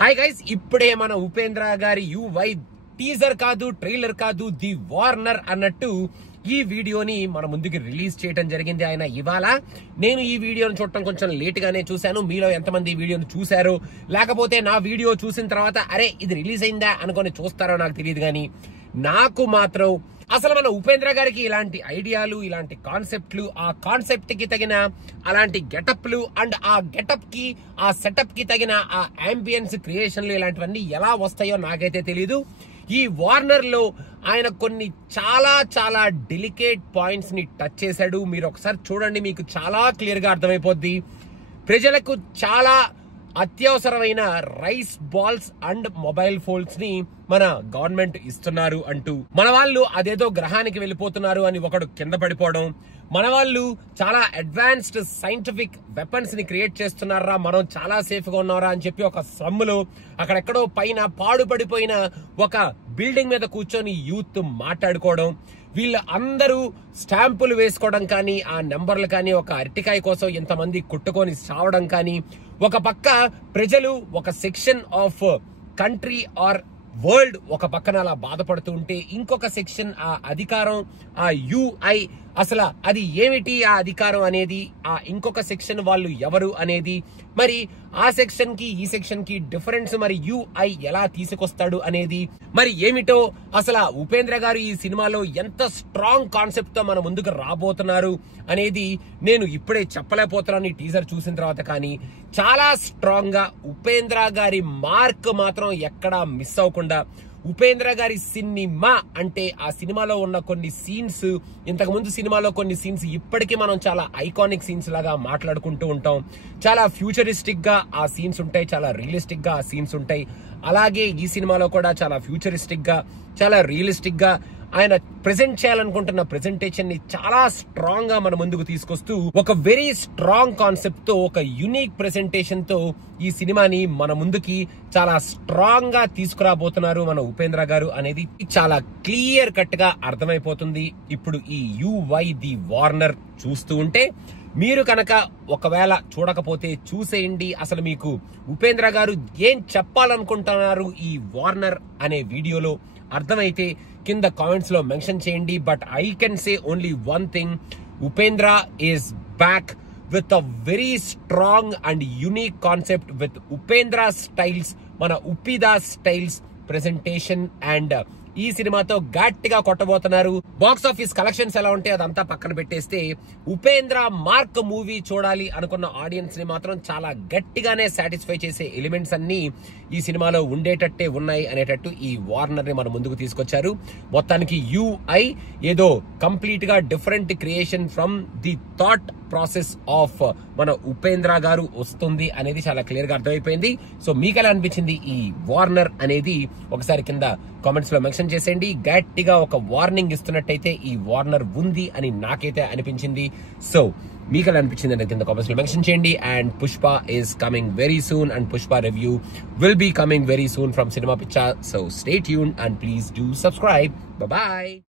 Hi guys, ఇప్పుడే మన ఉపేంద్ర గారి యువై టీజర్ కాదు, ట్రైలర్ కాదు, ది వార్నర్ అన్నట్టు ఈ వీడియోని మన ముందుకి రిలీజ్ చేయడం జరిగింది. ఆయన ఇవాళ నేను ఈ వీడియోని చూడటం కొంచెం లేట్ గానే చూశాను. మీలో ఎంతమంది ఈ వీడియోని చూశారు, లేకపోతే నా వీడియో చూసిన తర్వాత అరే ఇది రిలీజ్ అయిందా అనుకొని చూస్తారో నాకు తెలియదు. కానీ నాకు మాత్రం అసలు మన ఉపేంద్ర గారికి ఇలాంటి ఐడియాలు, ఇలాంటి కాన్సెప్ట్లు, ఆ కాన్సెప్ట్ కి తగిన అలాంటి గెటప్లు అండ్ ఆ గెటప్ కి, ఆ సెటప్ కి తగిన ఆ అంబియన్స్ క్రియేషన్లు ఇలాంటివన్నీ ఎలా వస్తాయో నాకైతే తెలీదు. ఈ వార్నర్ లో ఆయన కొన్ని చాలా చాలా డెలికేట్ పాయింట్స్ ని టచ్ చేశాడు. మీరు ఒకసారి చూడండి, మీకు చాలా క్లియర్ గా అర్థమైపోద్ది. ప్రజలకు చాలా అత్యవసరమైన rice balls and mobile phones ని మన గవర్నమెంట్ ఇస్తున్నారు అంటూ, మన వాళ్ళు అదేదో గ్రహానికి వెళ్ళిపోతున్నారు అని ఒకడు కింద పడిపోవడం, మన వాళ్ళు చాలా అడ్వాన్స్డ్ సైంటిఫిక్ వెపన్స్ ని క్రియేట్ చేస్తున్నారా, మనం చాలా సేఫ్ గా ఉన్నారా అని చెప్పి ఒక సమ్ములో అక్కడెక్కడో పైన పాడుపడిపోయిన ఒక బిల్డింగ్ మీద కూర్చొని యూత్ మాట్లాడుకోవడం, వీళ్ళు అందరూ స్టాంపులు వేసుకోవడం కానీ, ఆ నెంబర్లు కానీ, ఒక అరటికాయ కోసం ఇంతమంది కుట్టుకొని సావడం కానీ, ఒక పక్క ప్రజలు ఒక section of country or world ఒక పక్కన అలా బాధపడుతూ ఉంటే, ఇంకొక సెక్షన్ ఆ అధికారం, ఆ యుఐ అసలు అది ఏమిటి, ఆ అధికారం అనేది, ఆ ఇంకొక సెక్షన్ వాళ్ళు ఎవరు అనేది, మరి ఆ సెక్షన్ కి ఈ సెక్షన్ కి డిఫరెన్స్, మరి యుఐ ఎలా తీసుకొస్తాడు అనేది మరి ఏమిటో, అసలు ఉపేంద్ర గారు ఈ సినిమాలో ఎంత స్ట్రాంగ్ కాన్సెప్ట్ తో మన ముందుకు రాబోతున్నారు అనేది నేను ఇప్పుడే చెప్పలేకపోతున్నాను ఈ టీజర్ చూసిన తర్వాత. కానీ చాలా స్ట్రాంగ్ గా ఉపేంద్ర గారి మార్క్ మాత్రం ఎక్కడా మిస్ అవ్వకుండా, ఉపేంద్ర గారి సినిమా అంటే ఆ సినిమాలో ఉన్న కొన్ని సీన్స్, ఇంతకు ముందు సినిమాలో కొన్ని సీన్స్ ఇప్పటికీ మనం చాలా ఐకానిక్ సీన్స్ లాగా మాట్లాడుకుంటూ ఉంటాం. చాలా ఫ్యూచరిస్టిక్ గా ఆ సీన్స్ ఉంటాయి, చాలా రియలిస్టిక్ గా ఆ సీన్స్ ఉంటాయి. అలాగే ఈ సినిమాలో కూడా చాలా ఫ్యూచరిస్టిక్ గా, చాలా రియలిస్టిక్ గా ఆయన ప్రెజెంట్ చేయాలనుకుంటున్న ప్రెజెంటేషన్ ని చాలా స్ట్రాంగ్ గా మన ముందుకు తీసుకొస్తూ, ఒక వెరీ స్ట్రాంగ్ కాన్సెప్ట్ తో, ఒక యునిక్ ప్రెజెంటేషన్ తో ఈ సినిమాని మన ముందుకి చాలా స్ట్రాంగ్ గా తీసుకురాబోతున్నారు మన ఉపేంద్ర గారు అనేది చాలా క్లియర్ కట్ గా అర్థమైపోతుంది ఇప్పుడు ఈ యువై ది వార్నర్ చూస్తూ ఉంటే. మీరు కనుక ఒకవేళ చూడకపోతే చూసేయండి. అసలు మీకు ఉపేంద్ర గారు ఏం చెప్పాలనుకుంటున్నారు ఈ వార్నర్ అనే వీడియోలో అర్థమైతే కింద కామెంట్స్ లో మెన్షన్ చేయండి. But I can say only one thing, Upendra is back with a very strong and unique concept with Upendra styles, మన ఉప్పిదా స్టైల్స్ ప్రెజెంటేషన్. అండ్ ఈ సినిమాతో గట్టిగా కొట్టబోతున్నారు. బాక్స్ ఆఫీస్ కలెక్షన్స్ ఎలా ఉంటే అదంతా పక్కన పెట్టేస్తే, ఉపేంద్ర మార్క్ మూవీ చూడాలి అనుకున్న ఆడియన్స్ ని మాత్రం చాలా గట్టిగానే సాటిస్ఫై చేసే ఎలిమెంట్స్ అన్ని ఈ సినిమాలో ఉండేటట్టే ఉన్నాయి అనేటట్టు ఈ వార్నర్ ని మన ముందుకు తీసుకొచ్చారు. మొత్తానికి యుఐ ఏదో కంప్లీట్ గా different creation from the thought process of మన ఉపేంద్ర గారు వస్తుంది అనేది చాలా క్లియర్ గా అర్థమైపోయింది. సో మీకు ఎలా అనిపించింది ఈ వార్నర్ అనేది ఒకసారి కింద కామెంట్స్ లో మెన్షన్ చేసేయండి. గట్టిగా ఒక వార్నింగ్ ఇస్తున్నట్టయితే ఈ వార్నర్ ఉంది అని నాకైతే అనిపించింది. సో మీకు ఎలా అనిపించింది అనేది కింద కామెంట్స్ లో మెన్షన్ చేయండి. And Pushpa is coming very soon and Pushpa review will be coming very soon from cinema picture. So stay tuned and please do subscribe. Bye bye.